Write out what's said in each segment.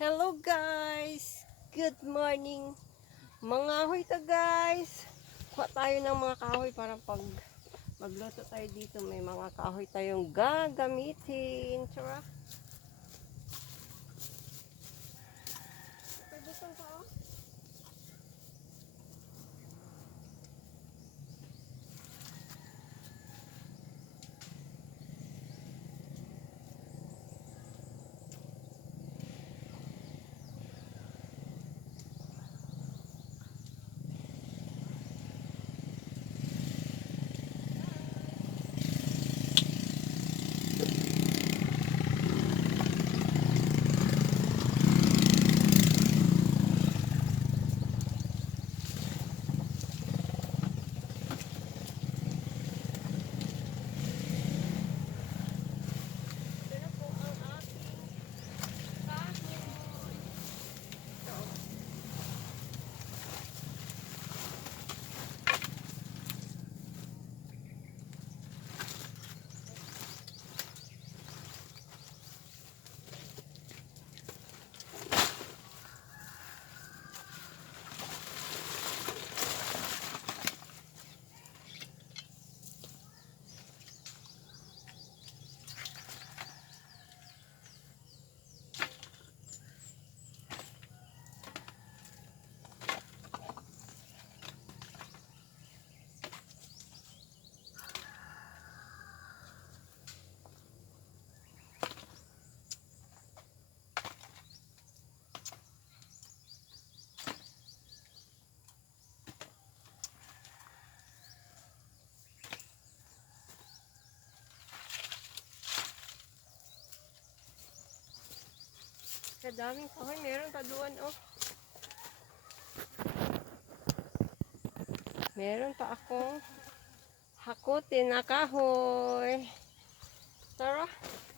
Hello guys! Good morning! Mga hoy ta guys! Kuha tayo ng mga kahoy para pag magluto tayo dito. May mga kahoy tayong gagamitin. Tara! Kadaming kahoy. Meron pa doon, oh. Meron pa akong hakutin na kahoy. Tara. Ito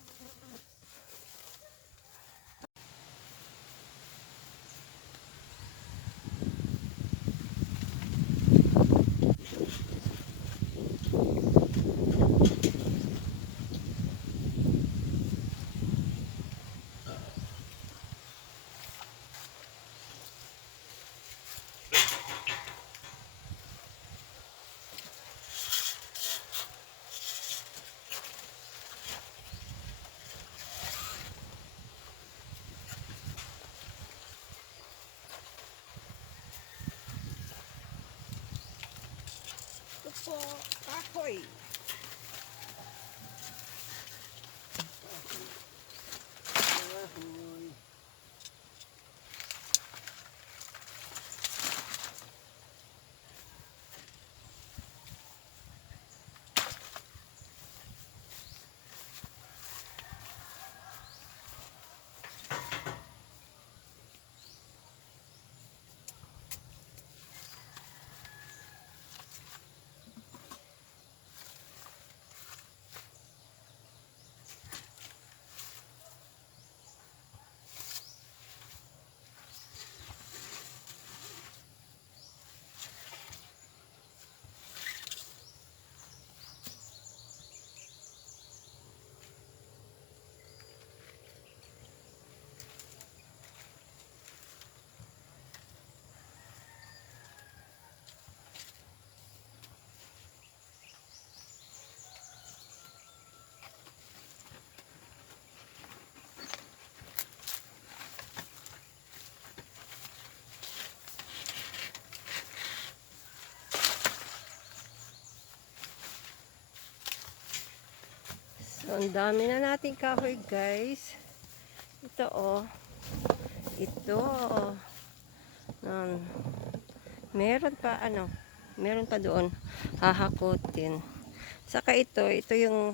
So, ang dami na nating kahoy, guys. Ito, oh. Ito, oh. Um, meron pa, ano, meron pa doon. Hahakutin. Saka ito, ito yung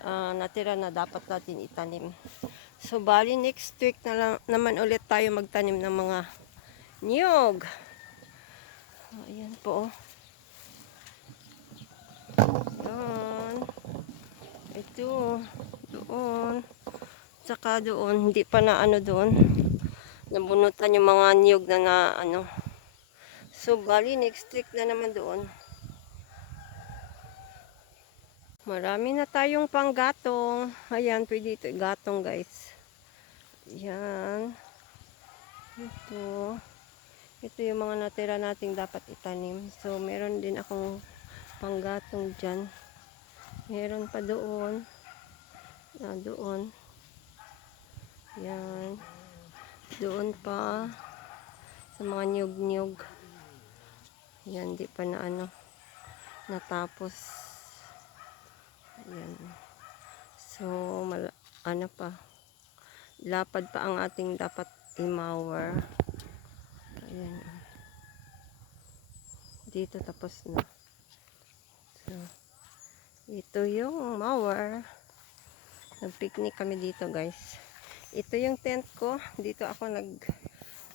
ah, natira na dapat natin itanim. So, bali next week na lang, naman ulit tayo magtanim ng mga niyog. Ayan po, oh. Yan. Ito, doon. Tsaka doon, hindi pa na ano doon. Nabunutan yung mga niyog na na ano. So, bali, next week na naman doon. Marami na tayong panggatong. Ayan, pwede ito gatong guys. Yan. Ito. Ito yung mga natira nating dapat itanim. So, meron din akong panggatong dyan. Meron pa doon. Ah, doon. Yan. Doon pa. Sa mga nyug-nyug. Yan, di pa na ano. Natapos. Ayan. So, mal ano pa. Lapad pa ang ating dapat i-mower. Ayan. Dito tapos na. So, ito yung mower. Nag-picnic kami dito, guys. Ito yung tent ko. Dito ako nag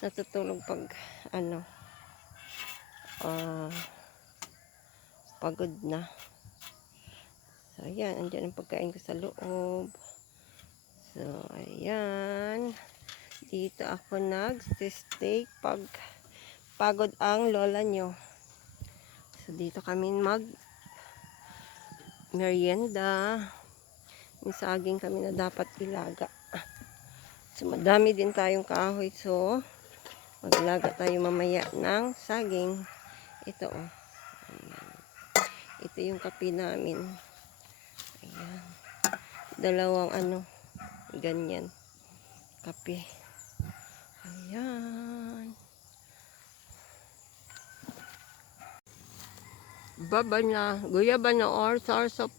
natutulog pag ano ah pagod na. So, ayan. Andyan ang pagkain ko sa loob. So, ayan. Dito ako nag-stay pag pagod ang lola nyo. So, dito kami mag merienda. May saging kami na dapat ilaga. So, madami din tayong kahoy. So, maglaga tayo mamaya ng saging. Ito, oh. Ayan. Ito yung kape namin. Ayan. Dalawang ano, ganyan. Kape. Ayan. Baba na. Guyaba na or source of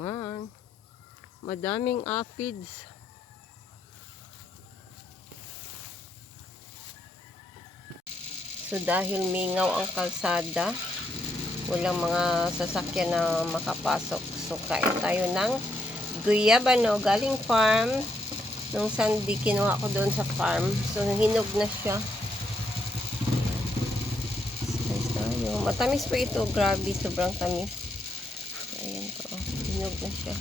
Ayan. Madaming aphids. So dahil mingaw ang kalsada, walang mga sasakyan na makapasok. So kain tayo ng guyabano galing farm. Nung Sunday, kinuha ko doon sa farm. So hinog na siya. Tayo. Matamis pa ito. Grabe, sobrang tamis. Ayan po. Hinog na siya.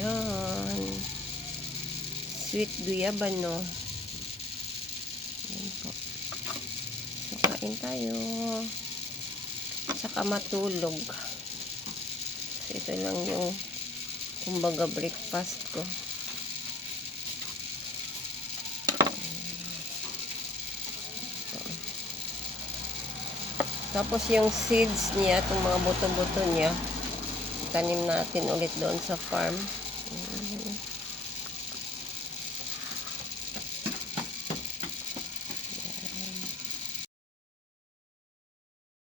Ayan. Sweet guyabano. Ayan po. So, kain tayo. Saka matulog. So, ito lang yung kumbaga breakfast ko. Tapos yung seeds niya, itong mga buto-buto niya, tanim natin ulit doon sa farm. Ayan.